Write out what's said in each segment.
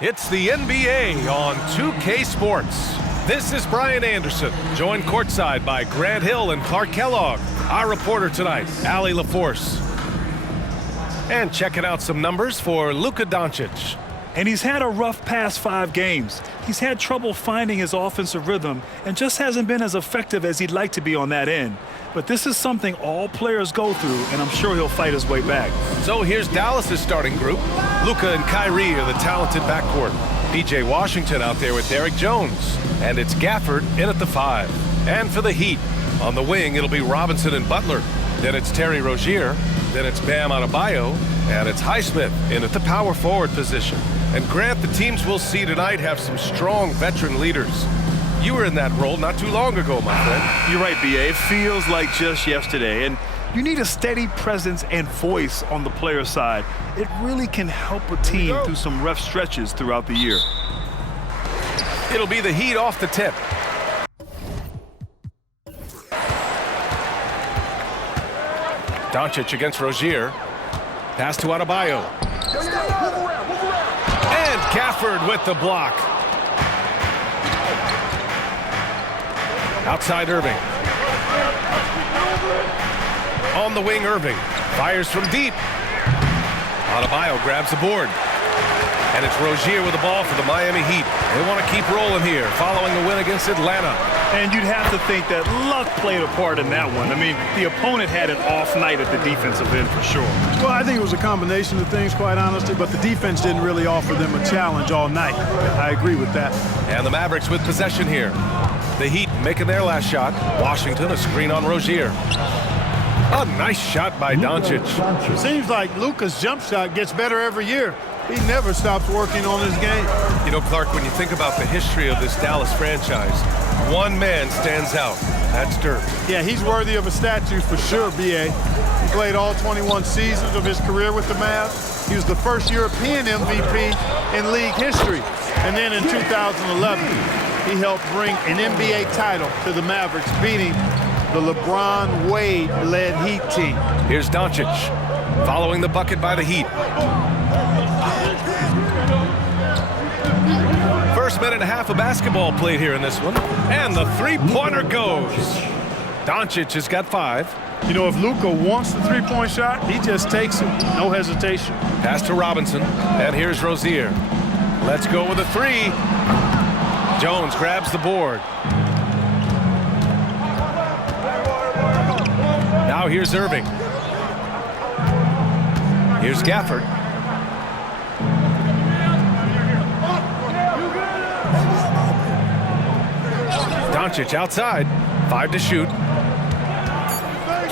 It's the NBA on 2K Sports. This is Brian Anderson, joined courtside by Grant Hill and Clark Kellogg. Our reporter tonight, Allie LaForce. And checking out some numbers for Luka Doncic. And he's had a rough past 5 games. He's had trouble finding his offensive rhythm and just hasn't been as effective as he'd like to be on that end. But this is something all players go through, and I'm sure he'll fight his way back. So here's Dallas's starting group. Luka and Kyrie are the talented backcourt. PJ Washington out there with Derrick Jones. And it's Gafford in at the 5. And for the Heat, on the wing, it'll be Robinson and Butler. Then it's Terry Rozier. Then it's Bam Adebayo. And it's Highsmith in at the power forward position. And Grant, the teams we'll see tonight have some strong veteran leaders. You were in that role not too long ago, my friend. You're right, B.A. It feels like just yesterday. And you need a steady presence and voice on the player side. It really can help a team through some rough stretches throughout the year. It'll be the Heat off the tip. Doncic against Rozier. Pass to Adebayo. And Gafford with the block. Outside Irving. On the wing, Irving. Fires from deep. Adebayo grabs the board. And it's Rozier with the ball for the Miami Heat. They want to keep rolling here following the win against Atlanta. And you'd have to think that luck played a part in that one. I mean, the opponent had an off night at the defensive end for sure. Well, I think it was a combination of things, quite honestly, but the defense didn't really offer them a challenge all night. I agree with that. And the Mavericks with possession here. The Heat making their last shot. Washington, a screen on Rozier. A nice shot by Doncic. Seems like Luka's jump shot gets better every year. He never stops working on his game. You know, Clark, when you think about the history of this Dallas franchise, one man stands out. That's Dirk. Yeah, he's worthy of a statue for sure, B.A. He played all 21 seasons of his career with the Mavs. He was the first European MVP in league history. And then in 2011, he helped bring an NBA title to the Mavericks, beating the LeBron Wade-led Heat team. Here's Doncic following the bucket by the Heat. First minute and a half of basketball played here in this one. And the three-pointer goes. Doncic has got 5. You know, if Luka wants the three-point shot, he just takes it. No hesitation. Pass to Robinson. And here's Rozier. Let's go with a 3. Jones grabs the board. Now here's Irving. Here's Gafford. Doncic outside. 5 to shoot.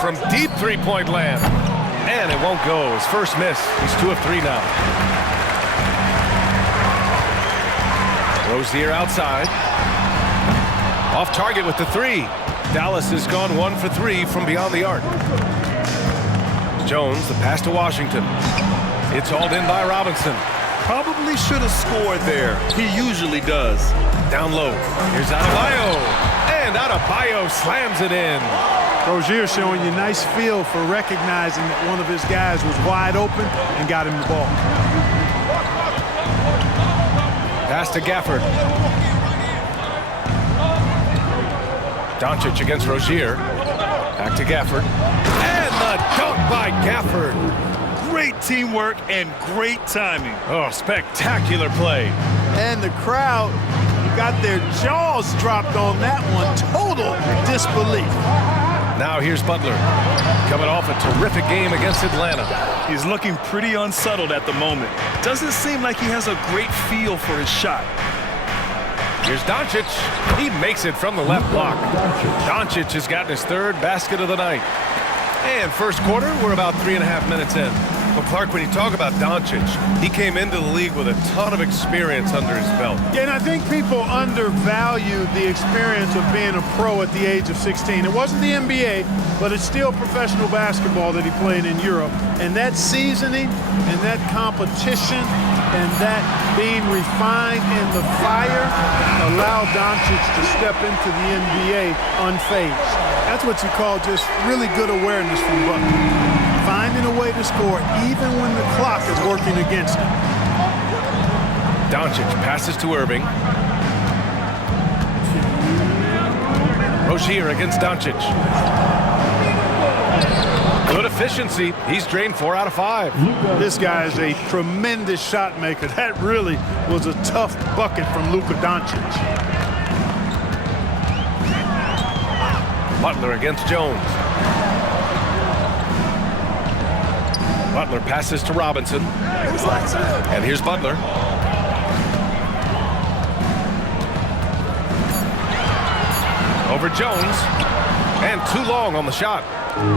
From deep three-point land. And it won't go. His first miss. He's 2 of 3 now. Rozier outside. Off target with the 3. Dallas has gone 1 for 3 from beyond the arc. Jones, the pass to Washington. It's hauled in by Robinson. Probably should have scored there. He usually does. Down low. Here's Adebayo. And Adebayo slams it in. Rozier showing you nice feel for recognizing that one of his guys was wide open and got him the ball. Pass to Gafford. Doncic against Rozier. Back to Gafford. And the dunk by Gafford. Great teamwork and great timing. Oh, spectacular play. And the crowd got their jaws dropped on that one. Total disbelief. Now here's Butler. Coming off a terrific game against Atlanta. He's looking pretty unsettled at the moment. Doesn't seem like he has a great feel for his shot. Here's Doncic. He makes it from the left block. Doncic has gotten his 3rd basket of the night. And first quarter, we're about 3.5 minutes in. Well, Clark, when you talk about Doncic, he came into the league with a ton of experience under his belt. Yeah, and I think people undervalue the experience of being a pro at the age of 16. It wasn't the NBA, but it's still professional basketball that he played in Europe. And that seasoning and that competition and that being refined in the fire allowed Doncic to step into the NBA unfazed. That's what you call just really good awareness from Butler. Finding a way to score even when the clock is working against him. Doncic passes to Irving. Rozier against Doncic. Good efficiency. He's drained 4 out of 5. This guy is a tremendous shot maker. That really was a tough bucket from Luka Doncic. Butler against Jones. Butler passes to Robinson. And here's Butler. Over Jones. And too long on the shot.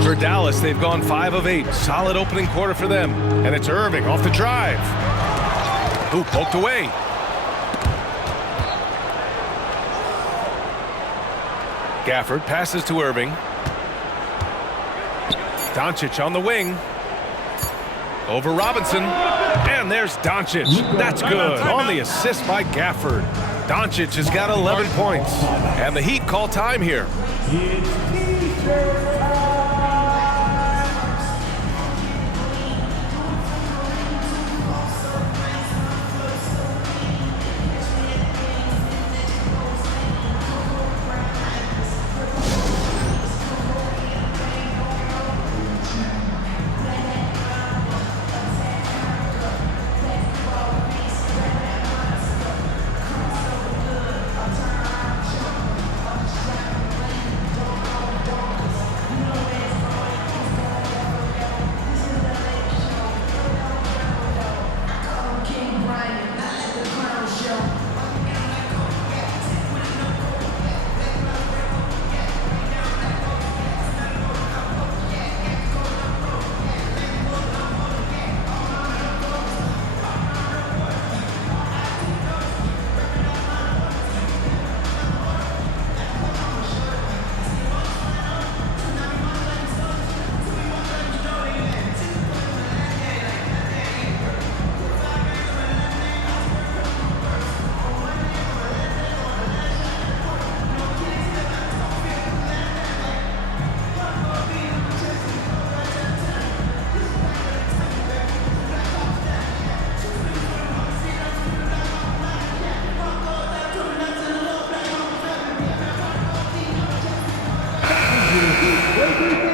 For Dallas, they've gone 5 of 8. Solid opening quarter for them. And it's Irving off the drive. Ooh, poked away. Gafford passes to Irving. Doncic on the wing. Over Robinson. And there's Doncic. That's good. On the assist by Gafford. Doncic has got 11 points. And the Heat call time here.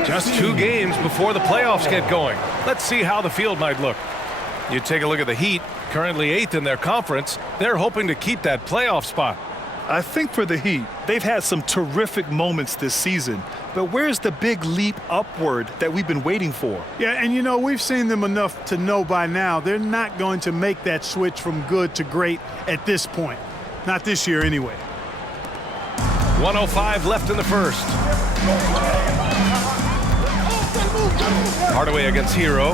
Just 2 games before the playoffs get going. Let's see how the field might look. You take a look at the Heat, currently 8th in their conference. They're hoping to keep that playoff spot. I think for the Heat, they've had some terrific moments this season. But where's the big leap upward that we've been waiting for? Yeah, and you know, we've seen them enough to know by now they're not going to make that switch from good to great at this point. Not this year anyway. 1:05 left in the first. Hardaway against Hero.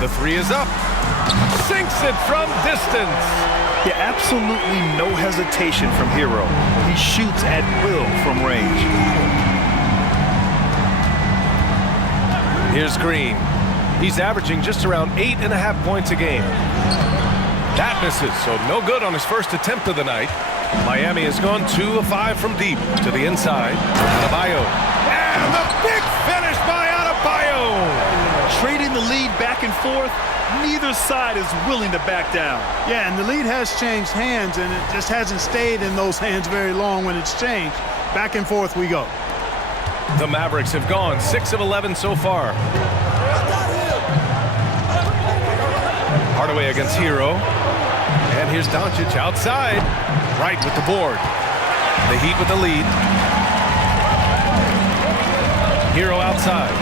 The 3 is up. Sinks it from distance. Yeah, absolutely no hesitation from Hero. He shoots at will from range. Here's Green. He's averaging just around 8.5 points a game. That misses, so no good on his first attempt of the night. Miami has gone 2 of 5 from deep to the inside. Adebayo. And the big finish by Adebayo. Trading the lead back and forth, neither side is willing to back down. Yeah, and the lead has changed hands, and it just hasn't stayed in those hands very long when it's changed. Back and forth we go. The Mavericks have gone 6 of 11 so far. Hardaway against Hero. And here's Doncic outside. Right with the board. The Heat with the lead. Hero outside.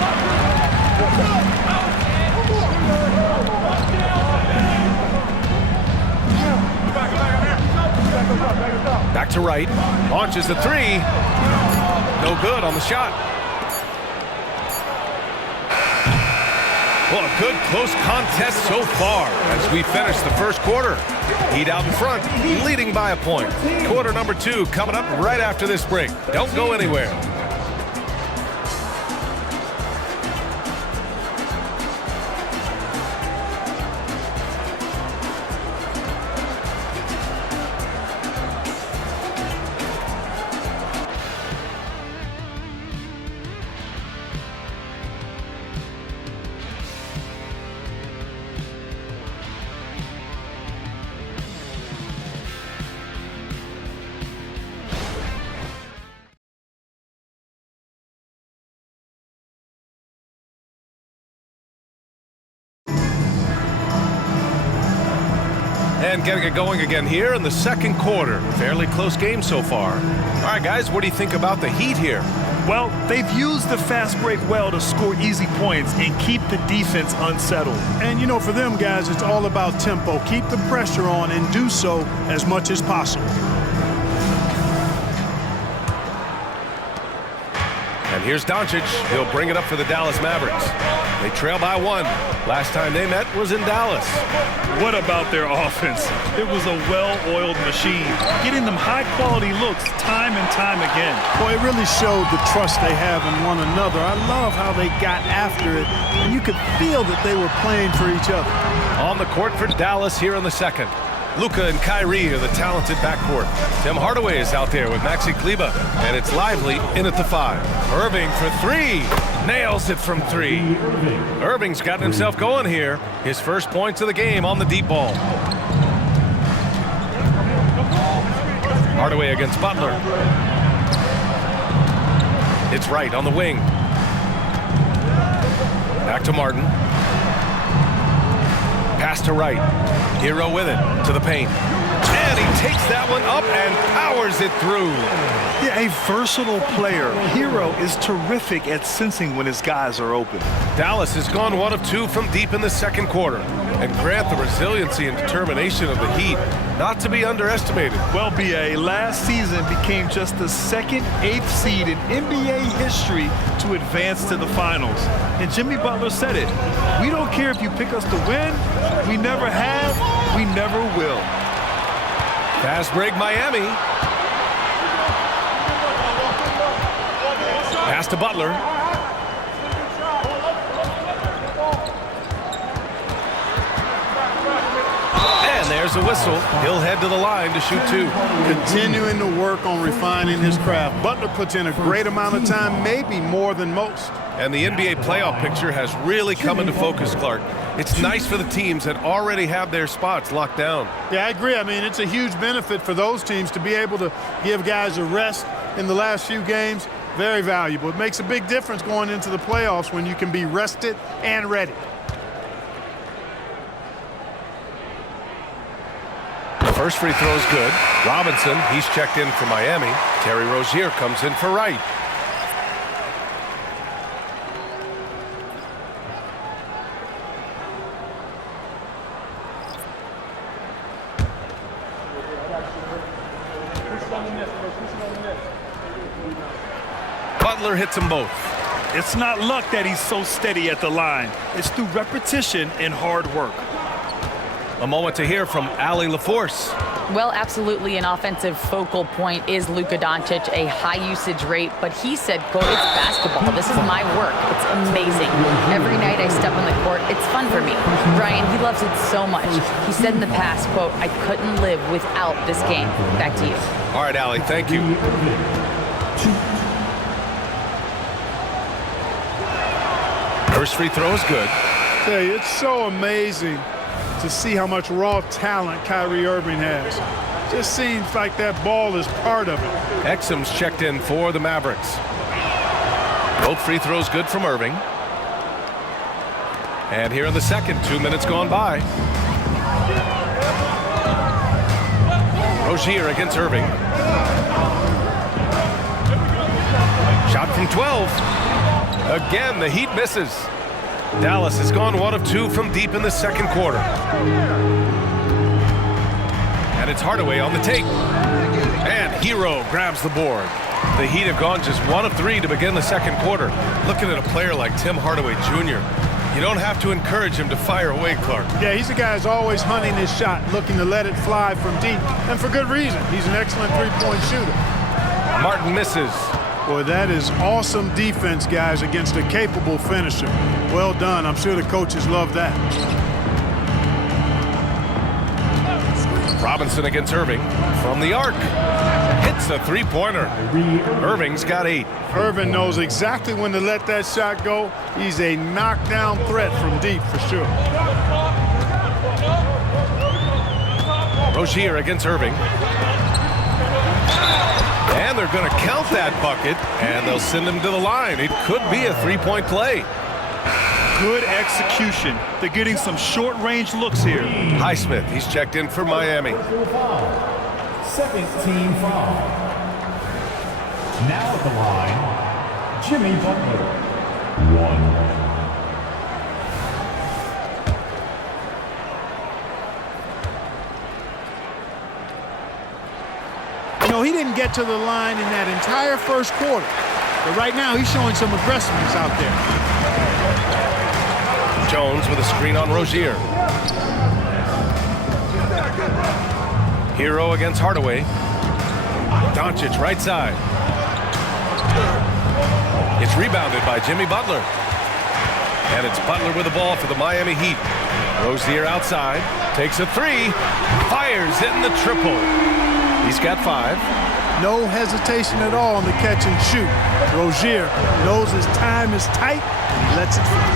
Back to Wright. Launches the 3. No good on the shot. Well, a good close contest so far as we finish the first quarter. Heat out in front, leading by a point. Quarter number 2 coming up right after this break. Don't go anywhere. And getting it going again here in the second quarter. Fairly close game so far. All right, guys, what do you think about the Heat here? Well, they've used the fast break well to score easy points and keep the defense unsettled. And, you know, for them guys, it's all about tempo. Keep the pressure on and do so as much as possible. And here's Doncic. He'll bring it up for the Dallas Mavericks. They trail by 1. Last time they met was in Dallas. What about their offense? It was a well-oiled machine, getting them high-quality looks time and time again. Boy, it really showed the trust they have in one another. I love how they got after it, and you could feel that they were playing for each other. On the court for Dallas here in the second. Luka and Kyrie are the talented backcourt. Tim Hardaway is out there with Maxi Kleber, and it's Lively in at the 5. Irving for 3. Nails it from 3. Irving's gotten himself going here. His first points of the game on the deep ball. Hardaway against Butler. It's Wright on the wing. Back to Martin. Pass to Wright. Hero with it to the paint. And he takes that one up and powers it through. Yeah, a versatile player. Hero is terrific at sensing when his guys are open. Dallas has gone 1 of 2 from deep in the second quarter. And grant the resiliency and determination of the Heat not to be underestimated. Well, B.A., last season became just the second 8th seed in NBA history to advance to the finals. And Jimmy Butler said it. We don't care if you pick us to win. We never have. We never will. Fast break Miami. Pass to Butler. And there's a whistle. He'll head to the line to shoot 2. Continuing to work on refining his craft. Butler puts in a great amount of time, maybe more than most. And the NBA playoff picture has really come into focus, Clark. It's nice for the teams that already have their spots locked down. Yeah, I agree. I mean, it's a huge benefit for those teams to be able to give guys a rest in the last few games. Very valuable. It makes a big difference going into the playoffs when you can be rested and ready. The first free throw is good. Robinson, he's checked in for Miami. Terry Rozier comes in for Wright. Butler hits them both. It's not luck that he's so steady at the line. It's through repetition and hard work. A moment to hear from Allie LaForce. Well, absolutely an offensive focal point is Luka Doncic, a high usage rate, but he said, quote, it's basketball. This is my work. It's amazing. Every night I step on the court, it's fun for me. Brian, he loves it so much. He said in the past, quote, I couldn't live without this game. Back to you. All right, Allie, thank you. First free throw is good. Tell you, it's so amazing to see how much raw talent Kyrie Irving has. Just seems like that ball is part of it. Exum's checked in for the Mavericks. Both free throws good from Irving. And here in the second, 2 minutes gone by. Rozier against Irving. Shot from 12. Again, the Heat misses. Dallas has gone 1 of 2 from deep in the second quarter. And it's Hardaway on the take. And Hero grabs the board. The Heat have gone just 1 of 3 to begin the second quarter. Looking at a player like Tim Hardaway Jr., you don't have to encourage him to fire away, Clark. Yeah, he's a guy who's always hunting his shot, looking to let it fly from deep. And for good reason. He's an excellent three-point shooter. Martin misses. Boy, that is awesome defense, guys, against a capable finisher. Well done. I'm sure the coaches love that. Robinson against Irving from the arc. Hits the three-pointer. Irving's got 8. Irving knows exactly when to let that shot go. He's a knockdown threat from deep for sure. Rozier against Irving. And they're going to count that bucket, and they'll send him to the line. It could be a three-point play. Good execution. They're getting some short-range looks here. Highsmith, he's checked in for Miami. Second team foul. Now at the line, Jimmy Butler. 1. You know, he didn't get to the line in that entire first quarter. But right now, he's showing some aggressiveness out there. Jones with a screen on Rozier. Hero against Hardaway. Doncic right side. It's rebounded by Jimmy Butler. And it's Butler with the ball for the Miami Heat. Rozier outside. Takes a three. Fires hitting the triple. He's got 5. No hesitation at all on the catch and shoot. Rozier knows his time is tight, and he lets it fly.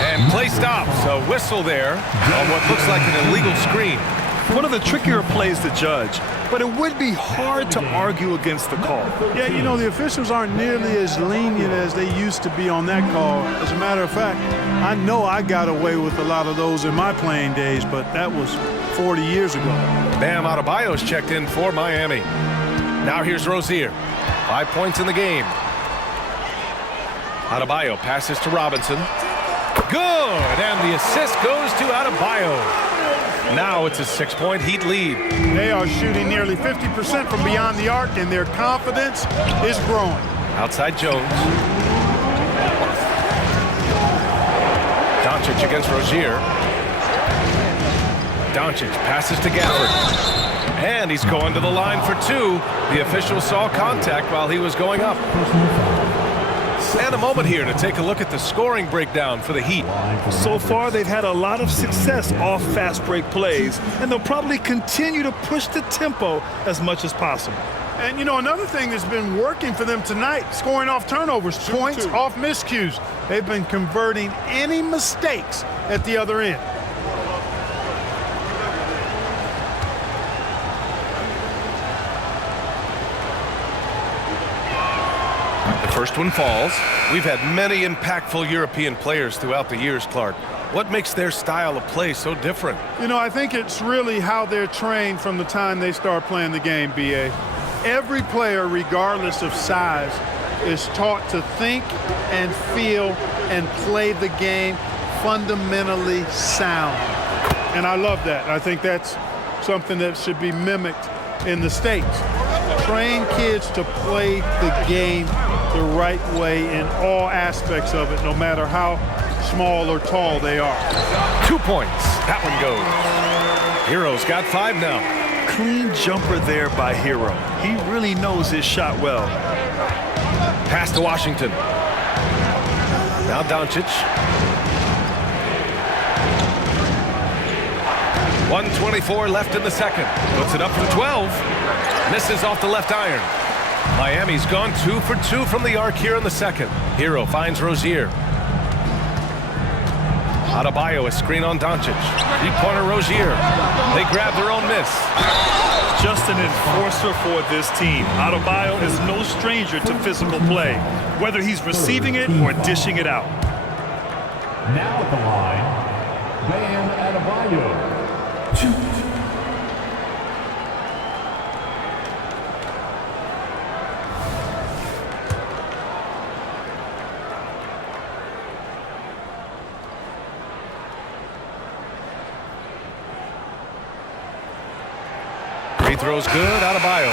And play stops. A whistle there on what looks like an illegal screen. One of the trickier plays to judge, but it would be hard to argue against the call. Yeah, you know, the officials aren't nearly as lenient as they used to be on that call. As a matter of fact, I know I got away with a lot of those in my playing days, but that was 40 years ago. Bam Adebayo's checked in for Miami. Now here's Rozier. 5 points in the game. Adebayo passes to Robinson. Good, and the assist goes to Adebayo. Now it's a 6-point Heat lead. They are shooting nearly 50% from beyond the arc, and their confidence is growing. Outside Jones. Doncic against Rozier. Doncic passes to Gafford. And he's going to the line for 2. The official saw contact while he was going up. And a moment here to take a look at the scoring breakdown for the Heat. So far, they've had a lot of success off fast break plays, and they'll probably continue to push the tempo as much as possible. And, you know, another thing that's been working for them tonight, scoring off turnovers, points off miscues. They've been converting any mistakes at the other end. First one falls. We've had many impactful European players throughout the years, Clark. What makes their style of play so different? You know, I think it's really how they're trained from the time they start playing the game, B.A. Every player, regardless of size, is taught to think and feel and play the game fundamentally sound. And I love that. I think that's something that should be mimicked in the States. Train kids to play the game the right way in all aspects of it, no matter how small or tall they are. 2 points. That one goes. Hero's got 5 now. Clean jumper there by Hero. He really knows his shot well. Pass to Washington. Now Doncic. 1:24 left in the second. Puts it up for 12. Misses off the left iron. Miami's gone 2 for 2 from the arc here in the second. Hero finds Rozier. Adebayo, a screen on Doncic. 3-pointer Rozier. They grab their own miss. Just an enforcer for this team. Adebayo is no stranger to physical play, whether he's receiving it or dishing it out. Now at the line, Bam Adebayo. 2. Free throw's good. Adebayo.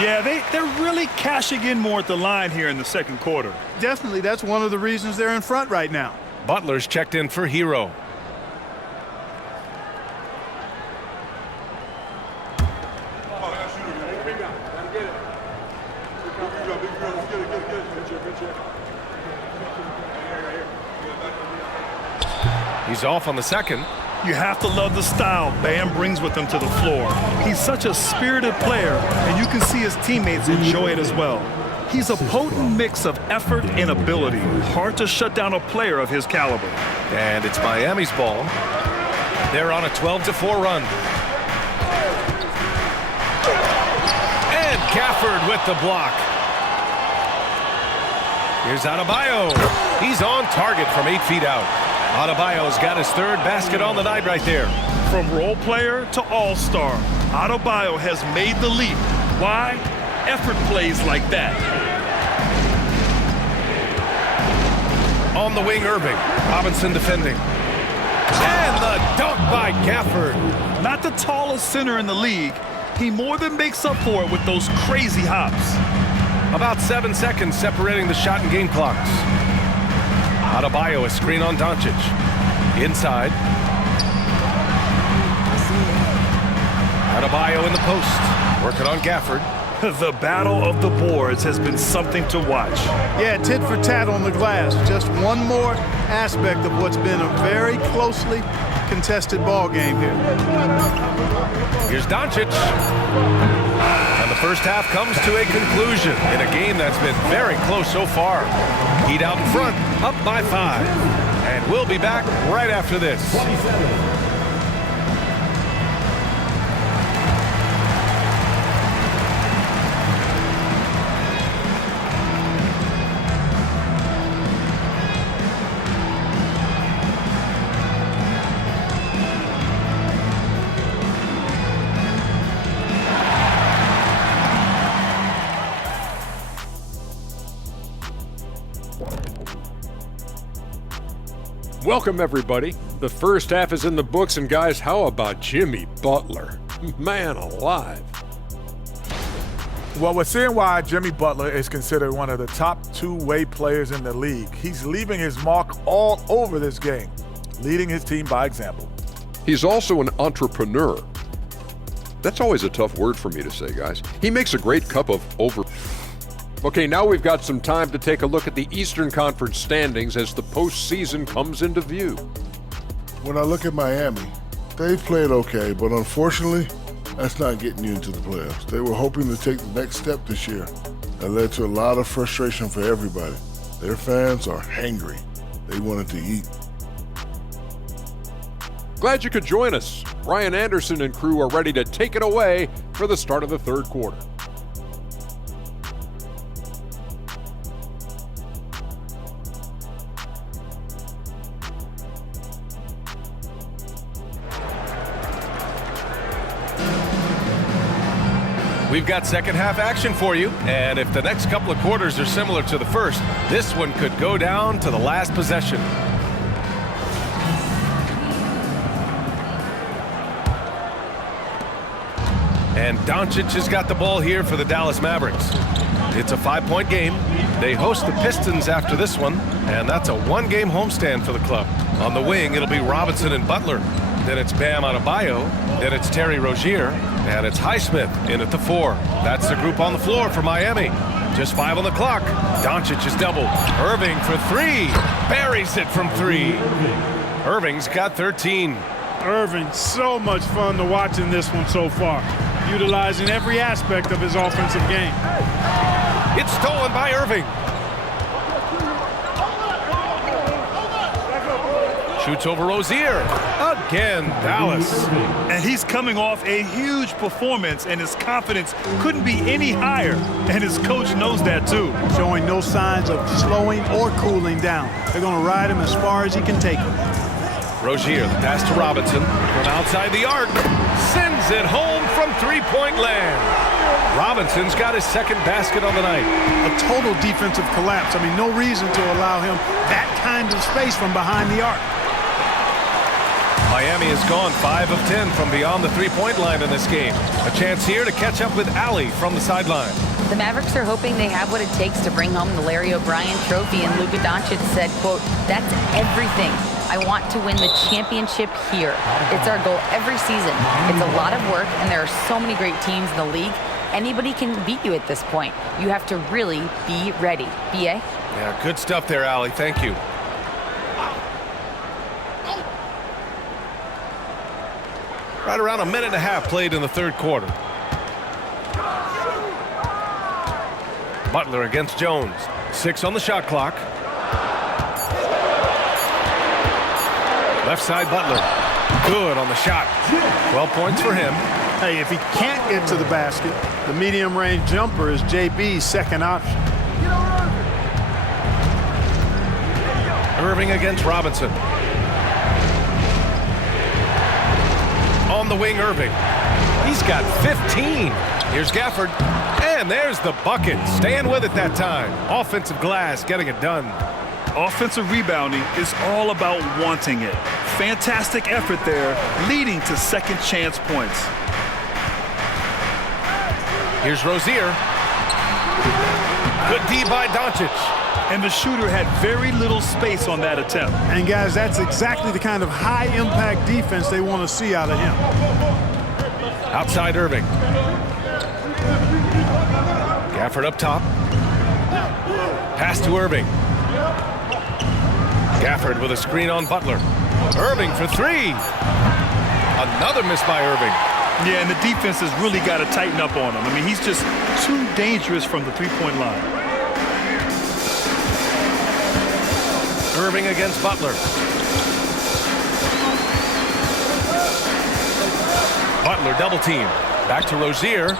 Yeah, they're really cashing in more at the line here in the second quarter. Definitely, that's one of the reasons they're in front right now. Butler's checked in for Hero. He's off on the second. You have to love the style Bam brings with him to the floor. He's such a spirited player, and you can see his teammates enjoy it as well. He's a potent mix of effort and ability. Hard to shut down a player of his caliber. And it's Miami's ball. They're on a 12-4 run. And Gafford with the block. Here's Adebayo. He's on target from 8 feet out. Adebayo's got his third basket on the night right there. From role player to all-star, Adebayo has made the leap. Why? Effort plays like that. On the wing, Irving. Robinson defending. And the dunk by Gafford. Not the tallest center in the league, he more than makes up for it with those crazy hops. About 7 seconds separating the shot and game clocks. Adebayo, a screen on Doncic. Inside. Adebayo in the post. Working on Gafford. The battle of the boards has been something to watch. Yeah, tit for tat on the glass. Just one more aspect of what's been a very closely contested ball game here. Here's Doncic. And the first half comes to a conclusion in a game that's been very close so far. Heat out in front, up by 5. And we'll be back right after this. Welcome, everybody. The first half is in the books, and guys, how about Jimmy Butler? Man alive. Well, we're seeing why Jimmy Butler is considered one of the top two-way players in the league. He's leaving his mark all over this game, leading his team by example. He's also an entrepreneur. That's always a tough word for me to say, guys. He makes a great cup of Okay, now we've got some time to take a look at the Eastern Conference standings as the postseason comes into view. When I look at Miami, they've played okay, but unfortunately, that's not getting you into the playoffs. They were hoping to take the next step this year. That led to a lot of frustration for everybody. Their fans are hangry. They wanted to eat. Glad you could join us. Ryan Anderson and crew are ready to take it away for the start of the third quarter. We've got second half action for you, and if the next couple of quarters are similar to the first, this one could go down to the last possession. And Doncic has got the ball here for the Dallas Mavericks. It's a 5-point game. They host the Pistons after this one, and that's a one-game homestand for the club. On the wing, it'll be Robinson and Butler. Then it's Bam Adebayo. Then it's Terry Rozier. And it's Highsmith in at the 4. That's the group on the floor for Miami. Just 5 on the clock. Doncic is doubled. Irving for 3. Buries it from 3. Irving's got 13. Irving, so much fun to watch in this one so far, utilizing every aspect of his offensive game. It's stolen by Irving. Shoots over Rozier. Again, Dallas. And he's coming off a huge performance, and his confidence couldn't be any higher. And his coach knows that, too. Showing no signs of slowing or cooling down. They're going to ride him as far as he can take him. Rozier, the pass to Robinson. From outside the arc. Sends it home from three-point land. Robinson's got his second basket on the night. A total defensive collapse. I mean, no reason to allow him that kind of space from behind the arc. Miami has gone 5 of 10 from beyond the three-point line in this game. A chance here to catch up with Allie from the sideline. The Mavericks are hoping they have what it takes to bring home the Larry O'Brien trophy, and Luka Doncic said, quote, "That's everything. I want to win the championship here. It's our goal every season. It's a lot of work, and there are so many great teams in the league. Anybody can beat you at this point. You have to really be ready." B.A.? Yeah, good stuff there, Allie. Thank you. Right around a minute and a half played in the third quarter. Butler against Jones. 6 on the shot clock. Left side Butler. Good on the shot. 12 points for him. Hey, if he can't get to the basket, the medium-range jumper is JB's second option. Irving against Robinson. On the wing, Irving. He's got 15. Here's Gafford. And there's the bucket. Staying with it that time. Offensive glass, getting it done. Offensive rebounding is all about wanting it. Fantastic effort there, leading to second chance points. Here's Rozier. Good D by Doncic. And the shooter had very little space on that attempt. And guys, that's exactly the kind of high-impact defense they want to see out of him. Outside Irving. Gafford up top. Pass to Irving. Gafford with a screen on Butler. Irving for three. Another miss by Irving. Yeah, and the defense has really got to tighten up on him. I mean, he's just too dangerous from the three-point line. Irving against Butler. Butler double team. Back to Rozier.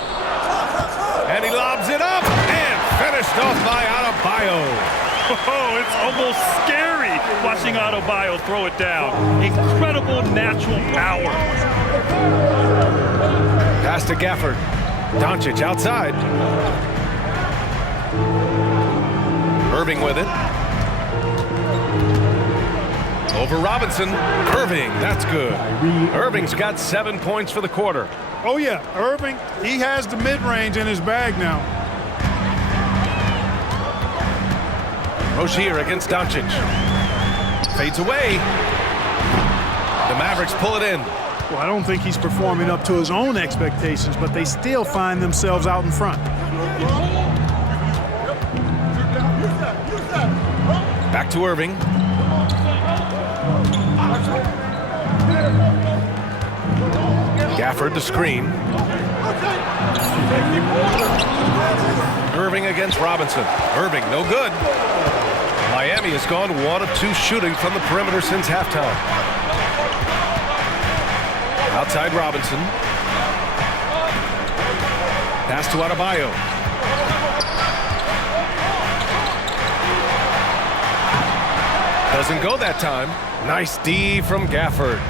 And he lobs it up and finished off by Adebayo. Oh, it's almost scary watching Adebayo throw it down. Incredible natural power. Pass to Gafford. Doncic outside. Irving with it. Over Robinson. Irving, that's good. Irving's got 7 points for the quarter. Oh, yeah, Irving, he has the mid-range in his bag now. Rozier against Doncic. Fades away. The Mavericks pull it in. Well, I don't think he's performing up to his own expectations, but they still find themselves out in front. Back to Irving. Gafford the screen. Irving against Robinson. Irving no good. Miami has gone 1 of 2 shooting from the perimeter since halftime. Outside Robinson. Pass to Adebayo. Doesn't go that time. Nice D from Gafford.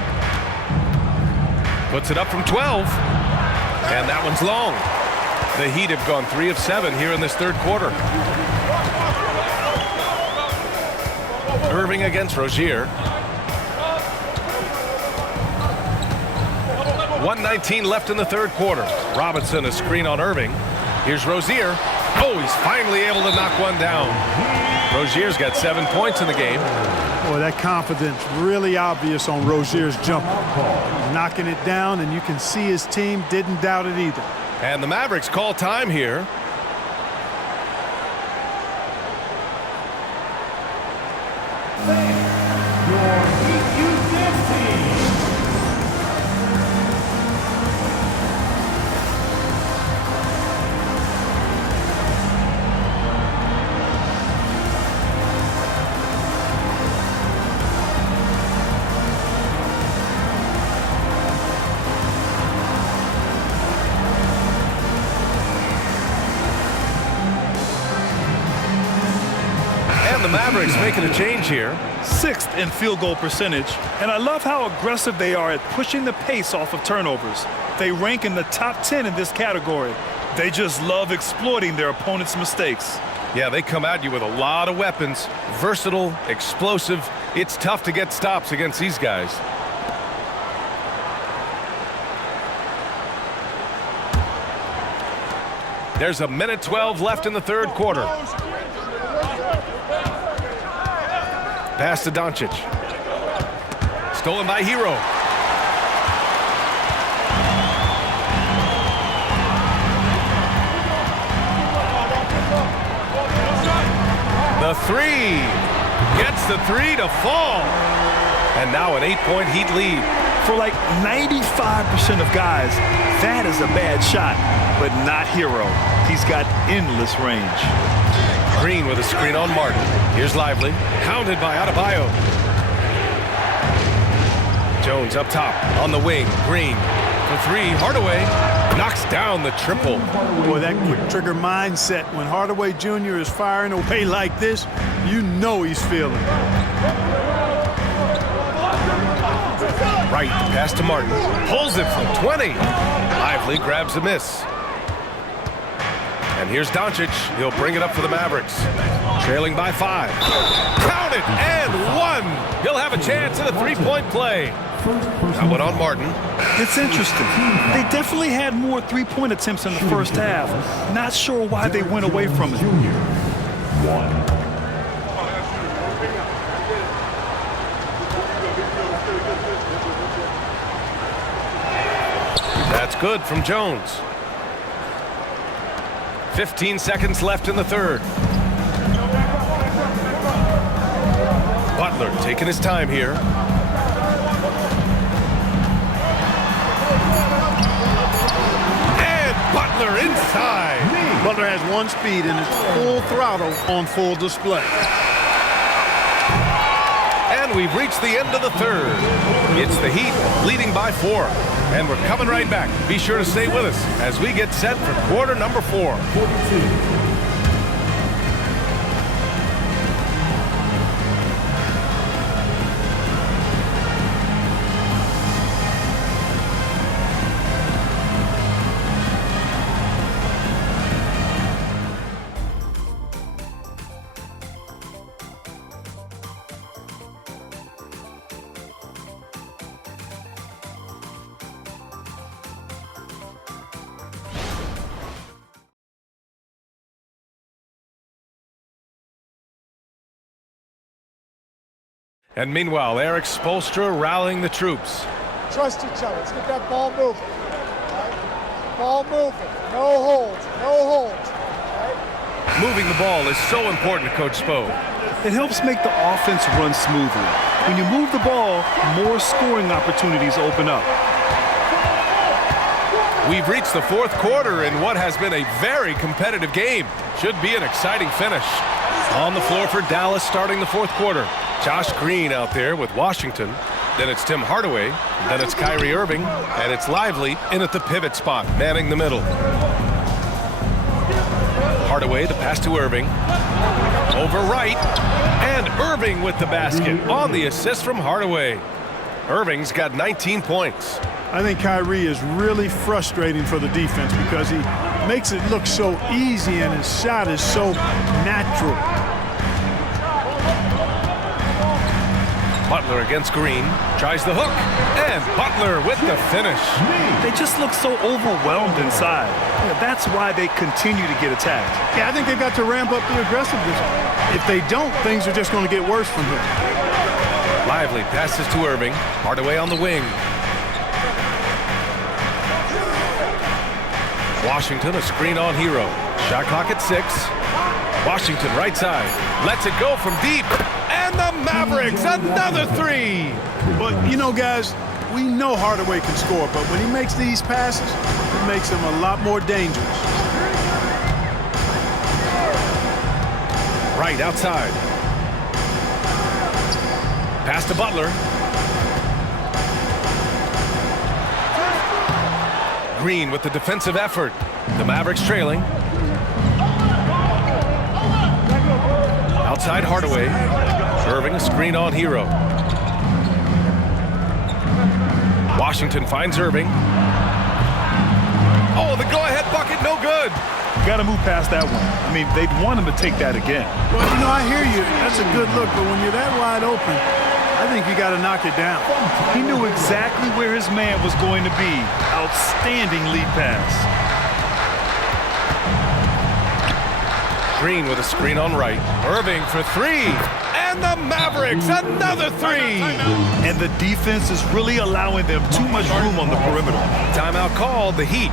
Puts it up from 12. And that one's long. The Heat have gone 3 of 7 here in this third quarter. Irving against Rozier. 1:19 left in the third quarter. Robinson a screen on Irving. Here's Rozier. Oh, he's finally able to knock one down. Rozier's got 7 points in the game. Boy, that confidence really obvious on Rozier's jumper. Knocking it down, and you can see his team didn't doubt it either. And the Mavericks call time here. The Mavericks making a change here. 6th in field goal percentage, and I love how aggressive they are at pushing the pace off of turnovers. They rank in the top 10 in this category. They just love exploiting their opponent's mistakes. Yeah, they come at you with a lot of weapons. Versatile, explosive. It's tough to get stops against these guys. There's a minute 12 left in the third quarter. Pass to Doncic. Stolen by Hero. The three. Gets the three to fall. And now an 8-point Heat lead. For like 95% of guys, that is a bad shot, but not Hero. He's got endless range. Green with a screen on Martin. Here's Lively. Hounded by Adebayo. Jones up top. On the wing. Green for three. Hardaway knocks down the triple. Boy, that quick trigger mindset. When Hardaway Jr. is firing away like this, you know he's feeling it. Right, pass to Martin. Pulls it from 20. Lively grabs a miss. And here's Doncic. He'll bring it up for the Mavericks. Trailing by 5. Count it, and 1. He'll have a chance at a three-point play. That one on Martin. It's interesting. They definitely had more three-point attempts in the first half. Not sure why they went away from it. That's good from Jones. 15 seconds left in the third. Butler taking his time here. And Butler inside. Butler has one speed and it's full throttle on full display. And we've reached the end of the third. It's the Heat leading by 4. And we're coming right back. Be sure to stay with us as we get set for quarter number 4. And meanwhile, Eric Spoelstra rallying the troops. Trust each other. Let's get that ball moving. Right? Ball moving. No holds. No holds. Right? Moving the ball is so important, Coach Spo. It helps make the offense run smoothly. When you move the ball, more scoring opportunities open up. We've reached the fourth quarter in what has been a very competitive game. Should be an exciting finish. On the floor for Dallas starting the fourth quarter. Josh Green out there with Washington. Then it's Tim Hardaway. Then it's Kyrie Irving. And it's Lively in at the pivot spot, manning the middle. Hardaway, the pass to Irving. Over right. And Irving with the basket on the assist from Hardaway. Irving's got 19 points. I think Kyrie is really frustrating for the defense because he makes it look so easy and his shot is so natural. Butler against Green, tries the hook, and Butler with the finish. They just look so overwhelmed inside. Yeah, that's why they continue to get attacked. Yeah, I think they've got to ramp up the aggressiveness. If they don't, things are just going to get worse from here. Lively passes to Irving, Hardaway on the wing. Washington, a screen on Hero. Shot clock at 6. Washington right side, lets it go from deep. And the Mavericks, another 3. But, you know, guys, we know Hardaway can score, but when he makes these passes, it makes him a lot more dangerous. Right outside. Pass to Butler. Green with the defensive effort. The Mavericks trailing. Outside Hardaway. Irving, a screen on Hero. Washington finds Irving. Oh, the go-ahead bucket, no good. Got to move past that one. I mean, they'd want him to take that again. Well, you know, I hear you. That's a good look, but when you're that wide open, I think you got to knock it down. He knew exactly where his man was going to be. Outstanding lead pass. Green with a screen on right. Irving for 3. And the Mavericks, another 3. And the defense is really allowing them too much room on the perimeter. Timeout called, the Heat.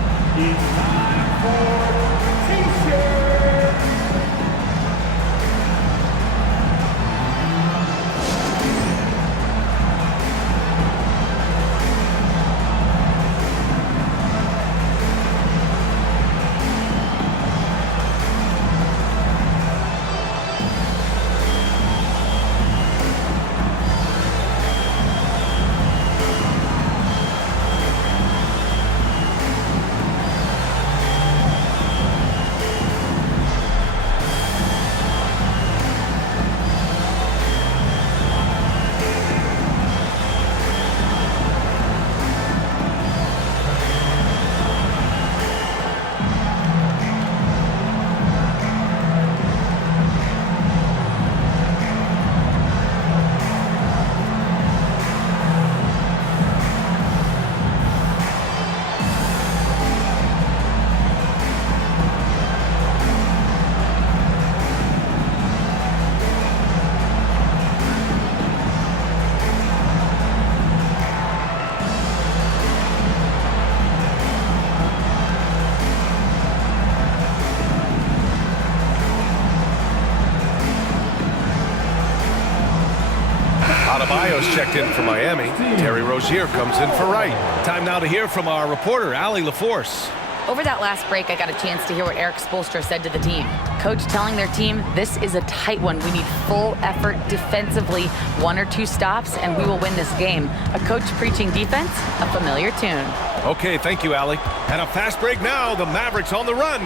Adebayo's checked in for Miami. Terry Rozier comes in for Wright. Time now to hear from our reporter, Allie LaForce. Over that last break, I got a chance to hear what Eric Spoelstra said to the team. Coach telling their team, this is a tight one. We need full effort defensively, 1 or 2 stops, and we will win this game. A coach preaching defense, a familiar tune. Okay, thank you, Allie. And a fast break now. The Mavericks on the run.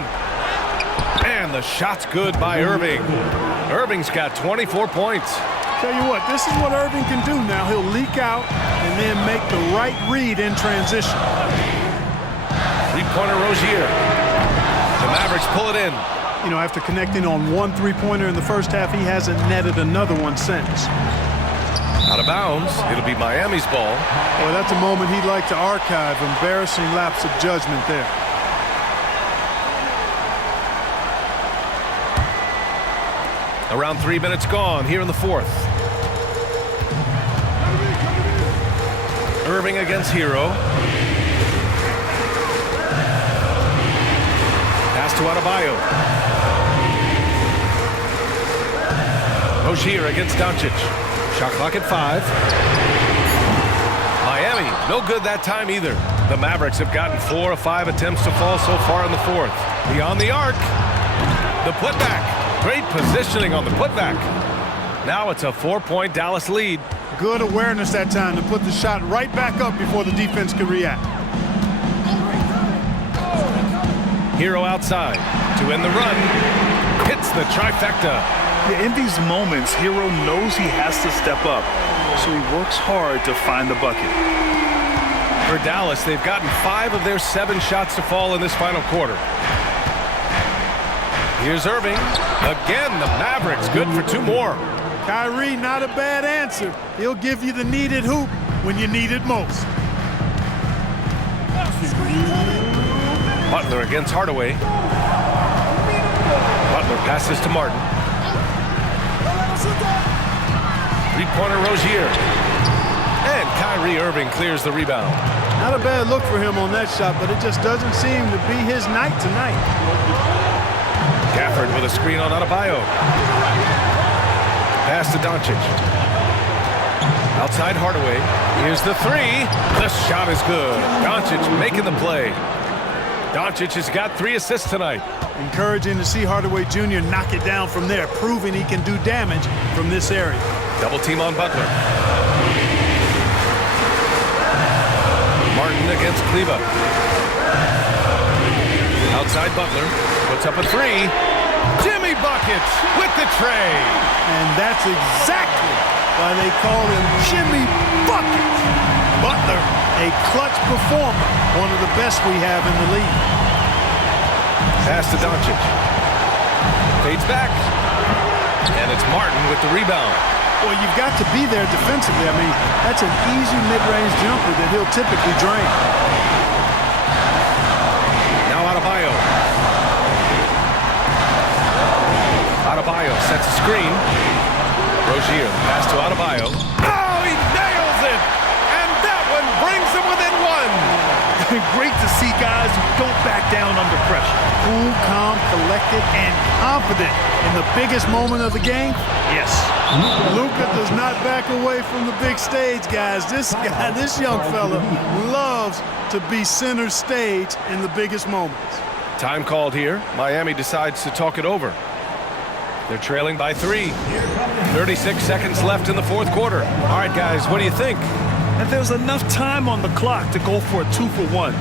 And the shot's good by Irving. Irving's got 24 points. Tell you what, this is what Irving can do now. He'll leak out and then make the right read in transition. Three-pointer Rozier. The Mavericks pull it in. You know, after connecting on 1 3-pointer in the first half, he hasn't netted another one since. Out of bounds. It'll be Miami's ball. Well, that's a moment he'd like to archive. Embarrassing lapse of judgment there. Around 3 minutes gone here in the fourth. Irving against Hero. Pass to Adebayo. Rozier against Doncic. Shot clock at 5. Miami, no good that time either. The Mavericks have gotten 4 of 5 attempts to fall so far in the fourth. Beyond the arc. The putback. Great positioning on the putback. Now it's a 4-point Dallas lead. Good awareness that time to put the shot right back up before the defense could react. Hero outside to end the run. Hits the trifecta. Yeah, in these moments, Hero knows he has to step up, so he works hard to find the bucket. For Dallas, they've gotten 5 of their 7 shots to fall in this final quarter. Here's Irving. Again, the Mavericks good for 2 more. Kyrie, not a bad answer. He'll give you the needed hoop when you need it most. Butler against Hardaway. Butler passes to Martin. 3-pointer Rozier. And Kyrie Irving clears the rebound. Not a bad look for him on that shot, but it just doesn't seem to be his night tonight. Gafford with a screen on Adebayo. Pass to Doncic. Outside Hardaway. Here's the 3. The shot is good. Doncic making the play. Doncic has got 3 assists tonight. Encouraging to see Hardaway Jr. knock it down from there, proving he can do damage from this area. Double team on Butler. Martin against Kleba. Outside Butler. Puts up a 3. Jimmy Buckets with the tray. And that's exactly why they call him Jimmy Buckets. Butler, a clutch performer. One of the best we have in the league. Pass to Doncic. Fades back. And it's Martin with the rebound. Well, you've got to be there defensively. I mean, that's an easy mid-range jumper that he'll typically drain. Now Adebayo. Adebayo sets a screen. Rozier, pass to Adebayo. Oh, he nails it! And that one brings them within 1. Great to see guys who don't back down under pressure. Cool, calm, collected, and confident in the biggest moment of the game. Yes. Luka does not back away from the big stage, guys. This guy, this young fella, loves to be center stage in the biggest moments. Time called here. Miami decides to talk it over. They're trailing by 3. 36 seconds left in the fourth quarter. All right, guys, what do you think? And there's enough time on the clock to go for a 2-for-1.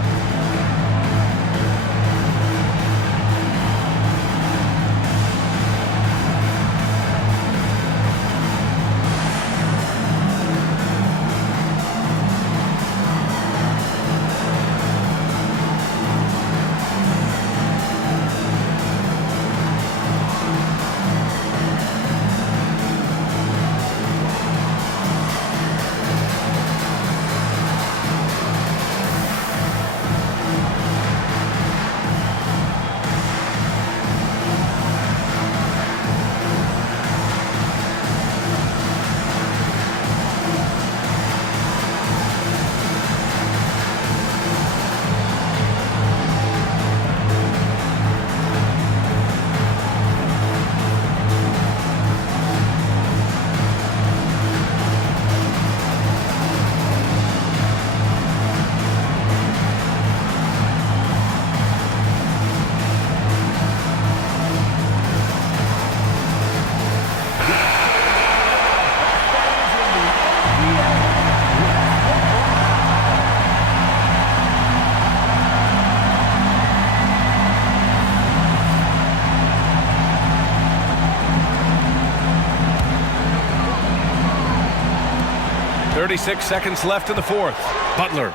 36 seconds left in the fourth. Butler.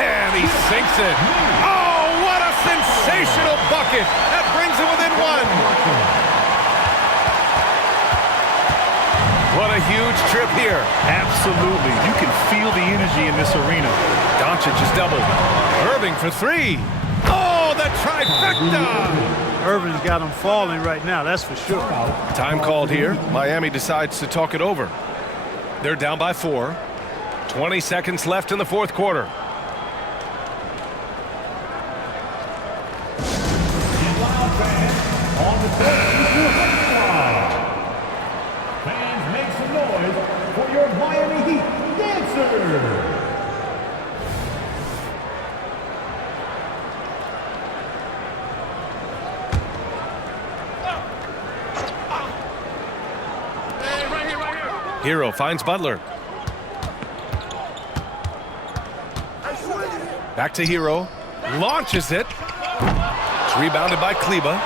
And he sinks it. Oh, what a sensational bucket. That brings it within one. What a huge trip here. Absolutely. You can feel the energy in this arena. Doncic is doubled. Irving for three. Oh, the trifecta. Irving's got him falling right now, that's for sure. Time called here. Miami decides to talk it over. They're down by 4. 20 seconds left in the fourth quarter. Fans, make some noise for your Miami Heat dancer. Hero finds Butler. Back to Hero. Launches it. It's rebounded by Kleba.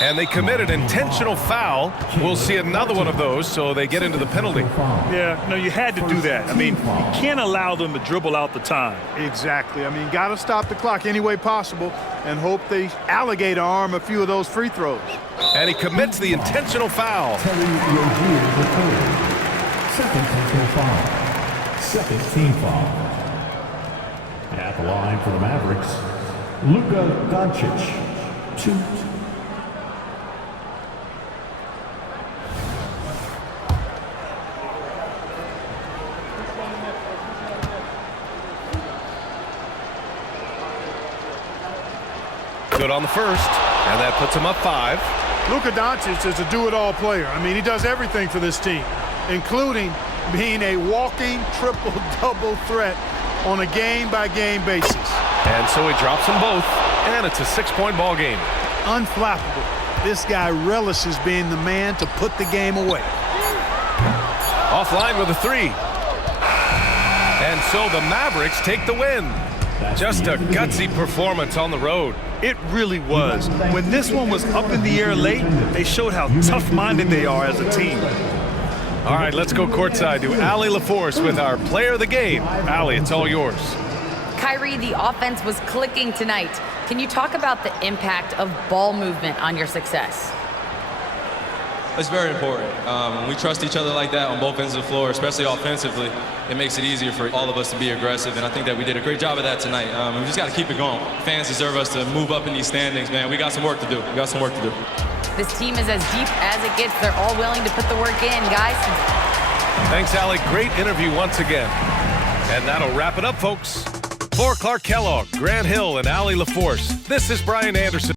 And they commit an intentional foul. We'll see another one of those, so they get into the penalty. Yeah, no, you had to do that. I mean, you can't allow them to dribble out the time. Exactly. I mean, got to stop the clock any way possible and hope they alligator arm a few of those free throws. And he commits the intentional foul. Second team foul. At the line for the Mavericks, Luka Doncic. 2. Good on the first, and that puts him up 5. Luka Doncic is a do-it-all player. I mean, he does everything for this team, including being a walking triple-double threat on a game-by-game basis. And so he drops them both, and it's a 6-point ball game. Unflappable. This guy relishes being the man to put the game away. Offline with a 3. And so the Mavericks take the win. Just a gutsy performance on the road. It really was. When this one was up in the air late, they showed how tough-minded they are as a team. All right, let's go courtside to Allie LaForce with our player of the game. Allie, it's all yours. Kyrie, the offense was clicking tonight. Can you talk about the impact of ball movement on your success? It's very important. When we trust each other like that on both ends of the floor, especially offensively, it makes it easier for all of us to be aggressive, and I think that we did a great job of that tonight. We just got to keep it going. Fans deserve us to move up in these standings, man. We got some work to do. We got some work to do. This team is as deep as it gets. They're all willing to put the work in, guys. Thanks, Allie. Great interview once again. And that'll wrap it up, folks. For Clark Kellogg, Grant Hill, and Allie LaForce, this is Brian Anderson.